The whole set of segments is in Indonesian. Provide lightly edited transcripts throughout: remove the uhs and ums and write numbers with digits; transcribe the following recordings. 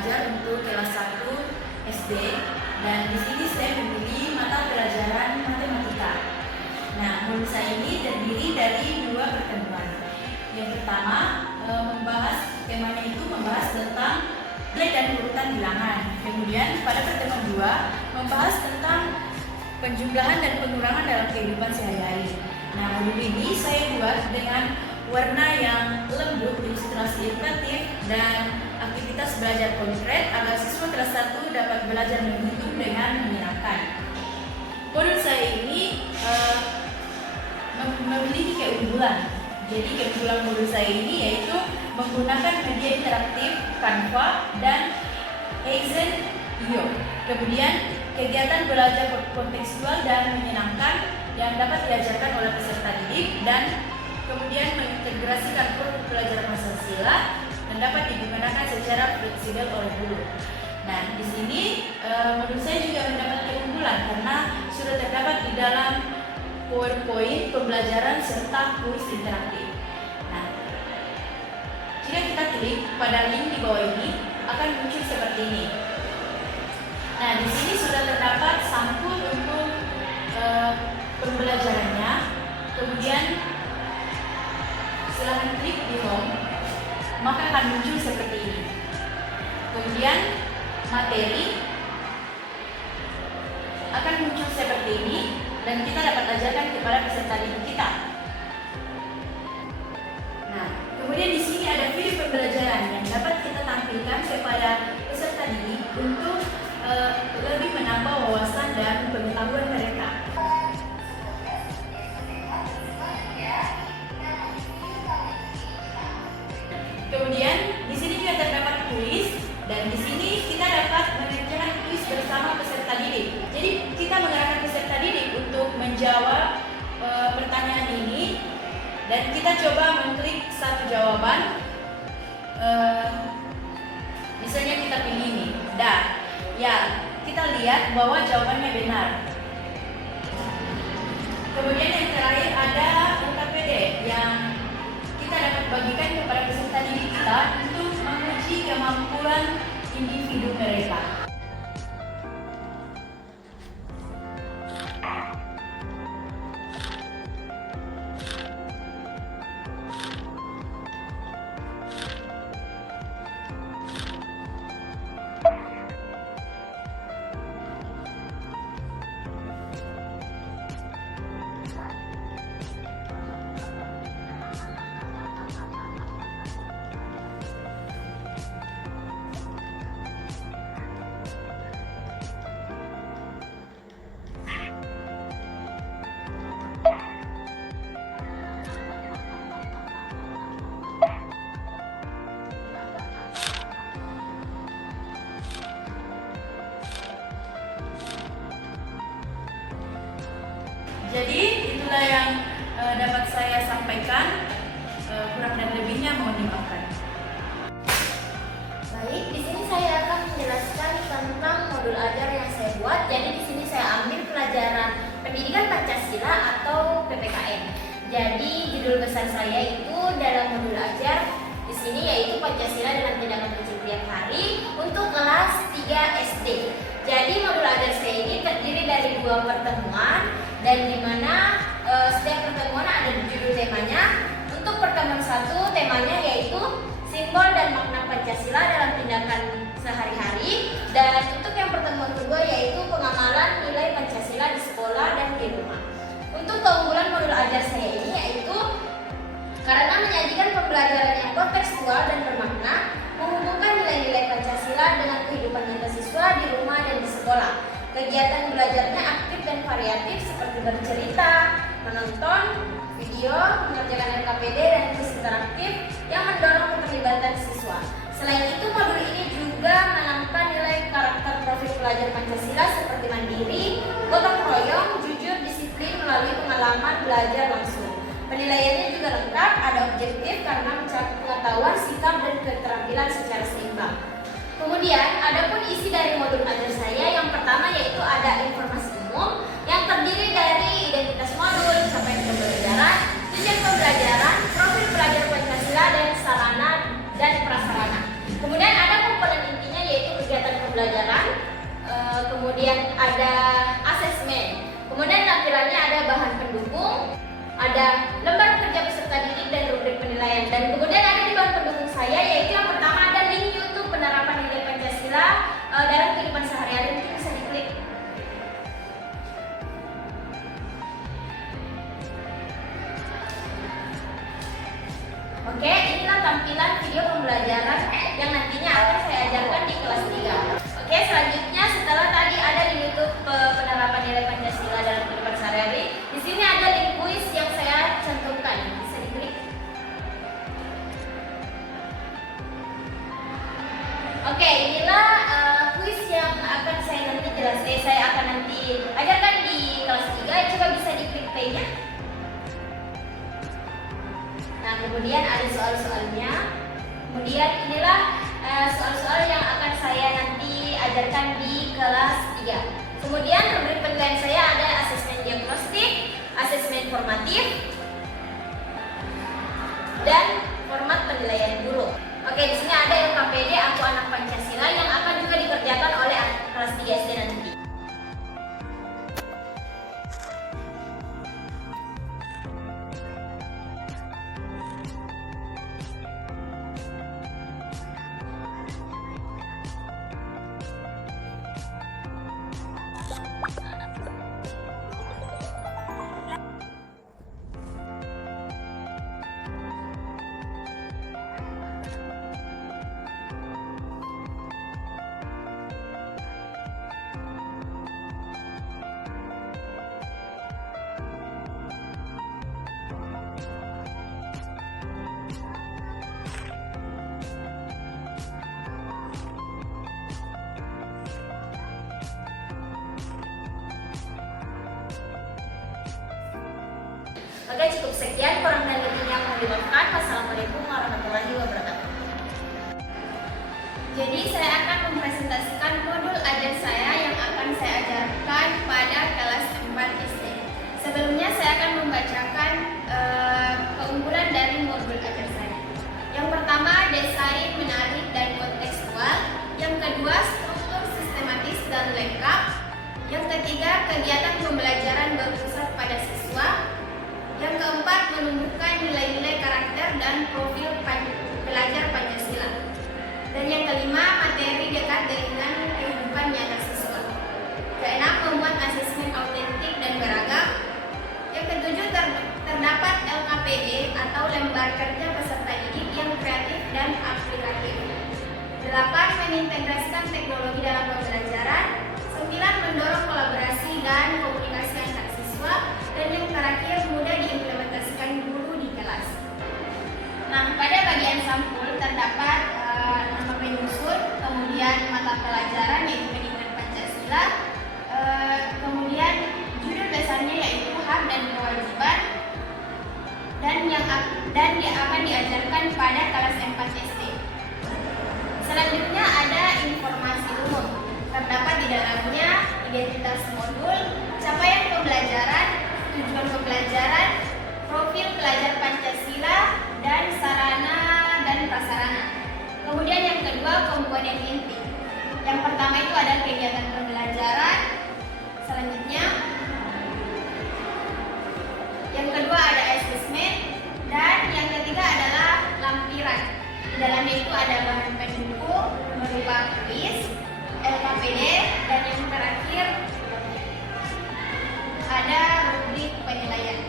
ajar untuk kelas 1 SD dan di sini saya memilih mata pelajaran matematika. Nah, modul saya ini terdiri dari 2 pertemuan. Yang pertama, temanya itu membahas tentang nilai dan urutan bilangan. Kemudian pada pertemuan 2 membahas tentang penjumlahan dan pengurangan dalam kehidupan sehari-hari. Nah, modul ini saya buat dengan warna yang lembut, ilustrasi edukatif, dan aktivitas belajar konkret agar siswa kelas 1 dapat belajar menghitung dengan menyenangkan. Modul saya ini memiliki keunggulan. Jadi keunggulan modul saya ini yaitu menggunakan media interaktif Canva dan Eizen.io. Kemudian kegiatan belajar kontekstual dan menyenangkan yang dapat diajarkan oleh peserta didik, dan kemudian mengintegrasikan produk pelajaran Pancasila dan dapat digunakan secara fleksibel oleh guru. Nah, di sini modul saya juga mendapat keunggulan karena sudah terdapat di dalam PowerPoint pembelajaran serta kuis interaktif. Nah, jika kita klik pada link di bawah ini akan muncul seperti ini. Nah, di sini sudah terdapat sampul untuk pembelajarannya. Kemudian silahkan klik di home, maka akan muncul seperti ini. Kemudian materi akan muncul seperti ini dan kita dapat ajarkan kepada peserta didik kita. Nah, kemudian di sini ada video pembelajaran yang dapat kita tampilkan kepada peserta didik untuk lebih menambah wawasan dan pengetahuan mereka. Kemudian di sini juga terdapat kuis, dan di sini kita dapat mengerjakan kuis bersama peserta didik. Jadi kita mengarahkan peserta didik untuk menjawab pertanyaan ini, dan kita coba mengklik satu jawaban. Misalnya kita pilih ini, ya, kita lihat bahwa jawabannya benar. Kemudian yang terakhir ada LKPD yang kita dapat bagikan kepada peserta didik kita untuk menguji kemampuan individu mereka. Jadi itulah yang dapat saya sampaikan. Kurang dan lebihnya mohon dimaafkan. Baik, di sini saya akan menjelaskan tentang modul ajar yang saya buat. Jadi di sini saya ambil pelajaran Pendidikan Pancasila atau PPKN. Jadi judul besar saya itu dalam modul ajar di sini yaitu Pancasila dalam tindakan setiap hari untuk kelas 3 SD. Jadi modul ajar saya ini terdiri dari 2 pertemuan, dan di mana setiap pertemuan ada judul temanya. Untuk pertemuan 1 temanya yaitu simbol dan makna Pancasila dalam tindakan sehari-hari, dan untuk yang pertemuan kedua yaitu pengamalan nilai Pancasila di sekolah dan di rumah. Untuk keunggulan modul ajar saya ini yaitu karena menyajikan pembelajaran yang kontekstual dan bermakna, menghubungkan nilai-nilai Pancasila dengan kehidupan nyata siswa di rumah dan di sekolah. Kegiatan belajarnya aktif dan variatif seperti bercerita, menonton video, mengerjakan LKPD dan kuis interaktif yang mendorong keterlibatan siswa. Selain itu, modul ini juga menanamkan nilai karakter profil pelajar Pancasila seperti mandiri, gotong royong, jujur, disiplin melalui pengalaman belajar langsung. Penilaiannya juga lengkap, ada objektif karena mencakup pengetahuan, sikap, dan keterampilan secara seimbang. Kemudian, adapun isi dari modul ajar saya yang pertama yaitu ada informasi umum yang terdiri dari identitas modul, capaian pembelajaran, tujuan pembelajaran, profil pelajar Pancasila, dan sarana dan prasarana. Kemudian ada komponen intinya yaitu pembelajaran, kemudian ada asesmen, kemudian lampirannya ada bahan pendukung, ada lembar kerja peserta didik dan rubrik penilaian, dan kemudian ada di bahan pendukung saya, yaitu yang pertama ada link YouTube penerapan nilai Pancasila dalam kehidupan sehari-hari. Mungkin bisa diklik. Oke, inilah tampilan video pembelajaran yang nantinya akan saya ajarkan di kelas 3. Oke, selanjutnya setelah tadi ada di YouTube penerapan nilai Pancasila dalam kehidupan sehari-hari, di sini ada link kuis yang saya cantumkan. Bisa diklik. Oke, inilah kuis yang akan saya nanti jelaskan. Saya akan nanti ajarkan di kelas 3. Coba bisa diklik play-nya. Nah, kemudian ada soal-soalnya. Kemudian inilah soal-soal yang akan saya nanti ajarkan di kelas 3. Kemudian rubrik penilaian saya ada asesmen diagnostik, asesmen formatif, dan format penilaian guru. Oke, di sini ada LKPD Aku Anak Pancasila yang akan juga dikerjakan oleh kelas 3 SD nanti. Oke, cukup sekian, kurang dan lebihnya mohon dimaafkan. Wassalamualaikum warahmatullahi wabarakatuh. Jadi saya akan mempresentasikan modul ajar saya yang akan saya ajarkan pada kelas 4 SD. Sebelumnya saya akan membacakan keunggulan dari modul ajar saya. Yang pertama, desain menarik dan kontekstual. Yang kedua, struktur sistematis dan lengkap. Yang ketiga, kegiatan pembelajaran berpusat pada siswa. Yang keempat, menumbuhkan nilai-nilai karakter dan profil pelajar Pancasila. Dan yang kelima, materi dekat dengan kehidupan nyata siswa. Keenam, membuat asesmen autentik dan beragam. Yang ketujuh, terdapat LKPD atau lembar kerja peserta didik yang kreatif dan aplikatif. 8. Mengintegrasikan teknologi dalam pembelajaran. 9. Mendorong kolaborasi dan komunikasi antar siswa. Dan yang terakhir, mudah diimplementasikan guru di kelas. Nah, pada bagian sampul terdapat nama penyusun, kemudian mata pelajaran yaitu pendidikan Pancasila, kemudian judul besarnya yaitu hak dan kewajiban, dan yang akan diajarkan pada kelas 4 SD. Selanjutnya ada informasi umum. Terdapat di dalamnya identitas modul, capaian pembelajaran, tujuan pembelajaran, profil pelajar Pancasila, dan sarana dan prasarana. Kemudian yang kedua, komponen inti. Yang pertama itu ada kegiatan pembelajaran. Selanjutnya, yang kedua ada asesmen, dan yang ketiga adalah lampiran. Di dalamnya itu ada bahan pendukung berupa kuis, LKPD, dan yang terakhir ada rubrik penilaian.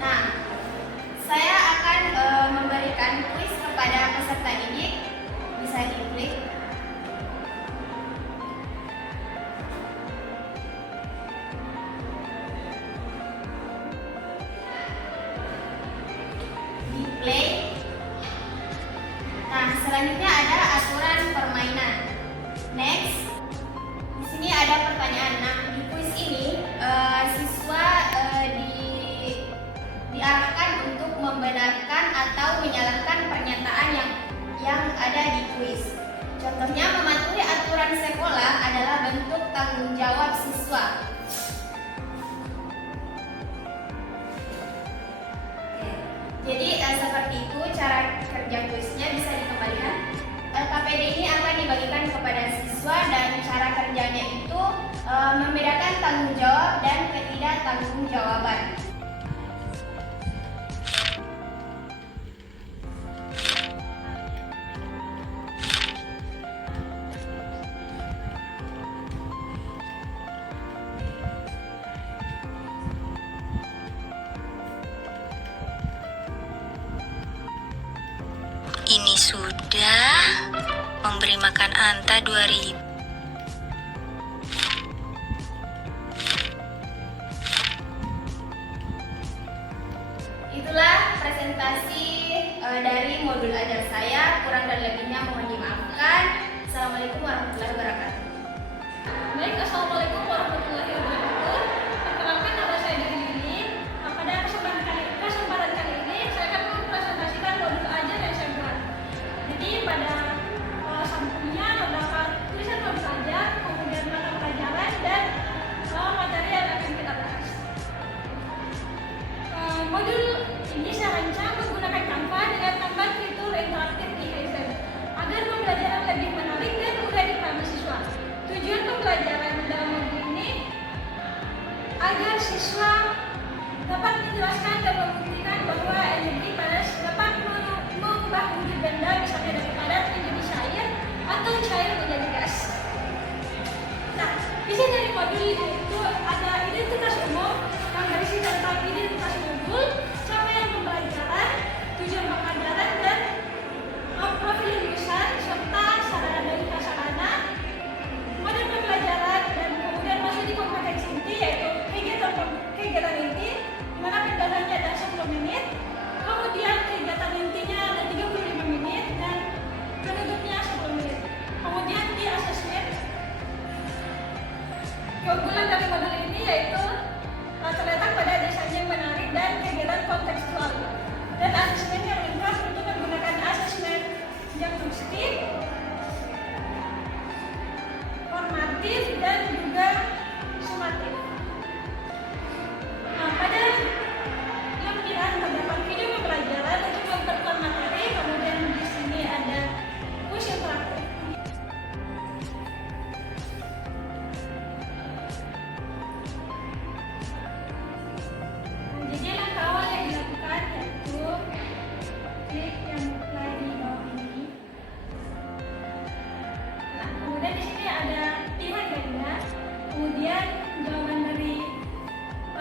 Nah, saya akan memberikan kuis kepada peserta didik. Bisa diklik. Di play. Nah, selanjutnya ada aturan permainan. Next. Di sini ada pertanyaan. Nah, di kuis ini siswa diarahkan untuk membenarkan atau menyalahkan pernyataan yang ada di kuis. kebertanggungjawaban. Ini sudah memberi makan Anta 2000. Itulah presentasi dari modul ajar saya. Kurang dan lebihnya mohon dimaafkan. Assalamualaikum warahmatullahi wabarakatuh. Baik, assalamualaikum warahmatullahi wabarakatuh. Perkenalkan, nama saya Dewi Lili. Pada kesempatan kali ini saya akan mempresentasikan modul ajar yang saya buat. Jadi pada sampulnya terdapat tulisan modul ajar, kemudian mata pelajaran dan materi yang akan kita bahas. Modul ini saya rancang menggunakan Canva dengan tambah fitur interaktif di Kaizen agar pembelajaran lebih menarik dan mudah dipahami siswa. Tujuan pembelajaran dalam modul ini agar siswa dapat menjelaskan dan membuktikan bahwa energi panas dapat mengubah wujud benda, misalnya dari padat menjadi cair atau cair menjadi gas. Nah, isi dari modul itu ada identitas umum yang berisi tentang identitas modul, capaian pembelajaran, tujuan pembelajaran, dan profil lulusan serta sarana dan prasarana, model pembelajaran, dan kemudian masuk di kompetensi inti yaitu kegiatan inti di mana pendalamannya ada 10 menit, kemudian kegiatan intinya ada 35 menit dan penutupnya 10 menit. Kemudian di asesmen keunggulan dari modul ini yaitu terletak pada desain yang menarik dan kegiatan kontekstual, dan asesmen yang lengkap untuk menggunakan asesmen diagnostik, formatif, dan juga sumatif. Nah, pada lampiran terdapat video pembelajaran untuk memperkuat materi, kemudian di sini ada kuis interaktif. Jadi langkah awal yang dilakukan yaitu klik yang mulai di bawah ini. Nah, kemudian di sini ada pilihan ganda, kemudian jawaban dari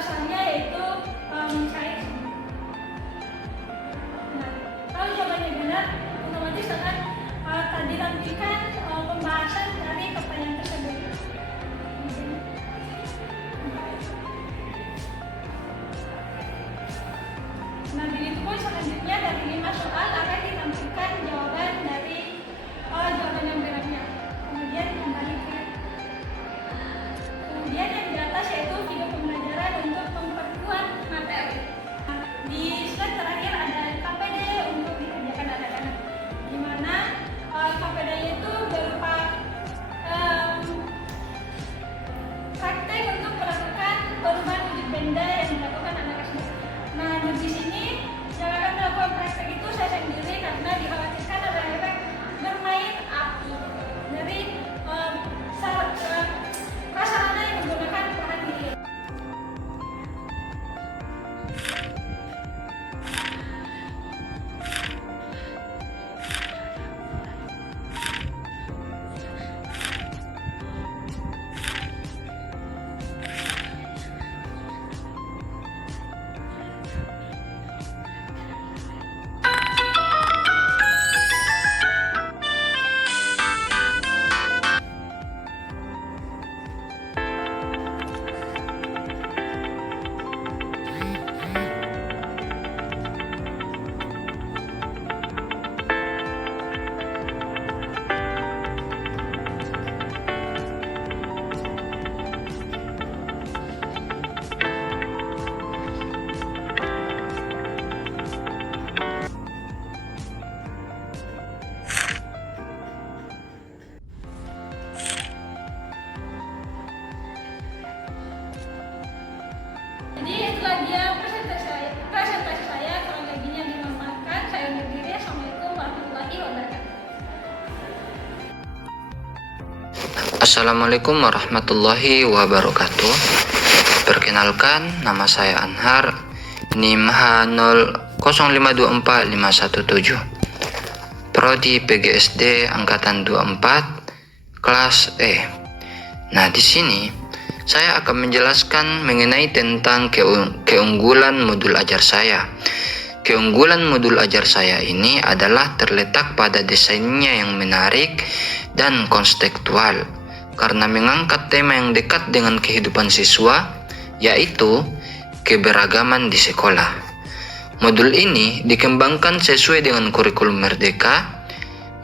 saya yaitu mencair. Nah, kalau jawabannya benar, otomatis akan ditampilkan pembahasan dari pertanyaan tersebut. Nah, begitu pun selanjutnya dari 5 soal akan ditampilkan jawaban dari jawaban yang benarnya. Kemudian kembali ke kemudian yang di atas yaitu video pembelajaran untuk memperkuat materi. Nah, di slide terakhir ada KPD untuk dikerjakan anak-anak, di mana KPD itu Assalamualaikum warahmatullahi wabarakatuh. Perkenalkan, nama saya Anhar, NIM H005245117, Prodi PGSD Angkatan 24, kelas E. Nah, di sini saya akan menjelaskan mengenai tentang keunggulan modul ajar saya. Keunggulan modul ajar saya ini adalah terletak pada desainnya yang menarik dan konstekstual, karena mengangkat tema yang dekat dengan kehidupan siswa, yaitu keberagaman di sekolah. Modul ini dikembangkan sesuai dengan kurikulum Merdeka,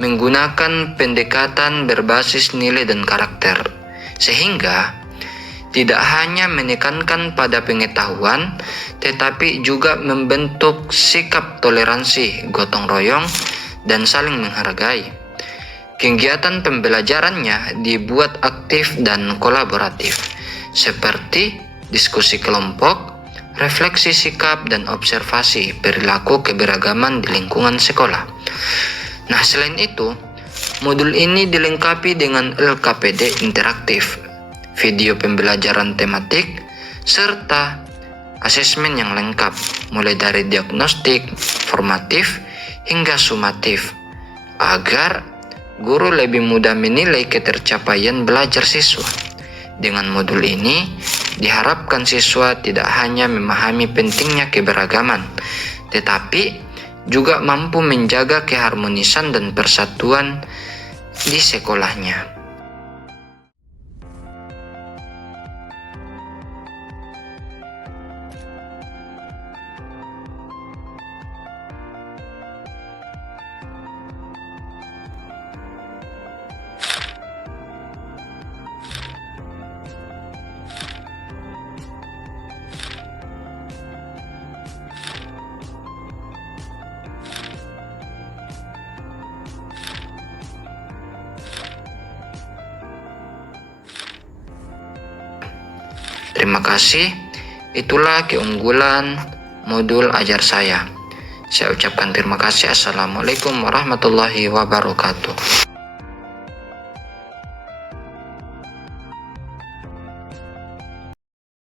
menggunakan pendekatan berbasis nilai dan karakter, sehingga tidak hanya menekankan pada pengetahuan, tetapi juga membentuk sikap toleransi, gotong royong, dan saling menghargai. Kegiatan pembelajarannya dibuat aktif dan kolaboratif, seperti diskusi kelompok, refleksi sikap, dan observasi perilaku keberagaman di lingkungan sekolah. Nah, selain itu, modul ini dilengkapi dengan LKPD interaktif, video pembelajaran tematik, serta asesmen yang lengkap, mulai dari diagnostik, formatif, hingga sumatif, agar guru lebih mudah menilai ketercapaian belajar siswa. Dengan modul ini, diharapkan siswa tidak hanya memahami pentingnya keberagaman, tetapi juga mampu menjaga keharmonisan dan persatuan di sekolahnya. Terima kasih. Itulah keunggulan modul ajar saya. Saya ucapkan terima kasih. Assalamualaikum warahmatullahi wabarakatuh.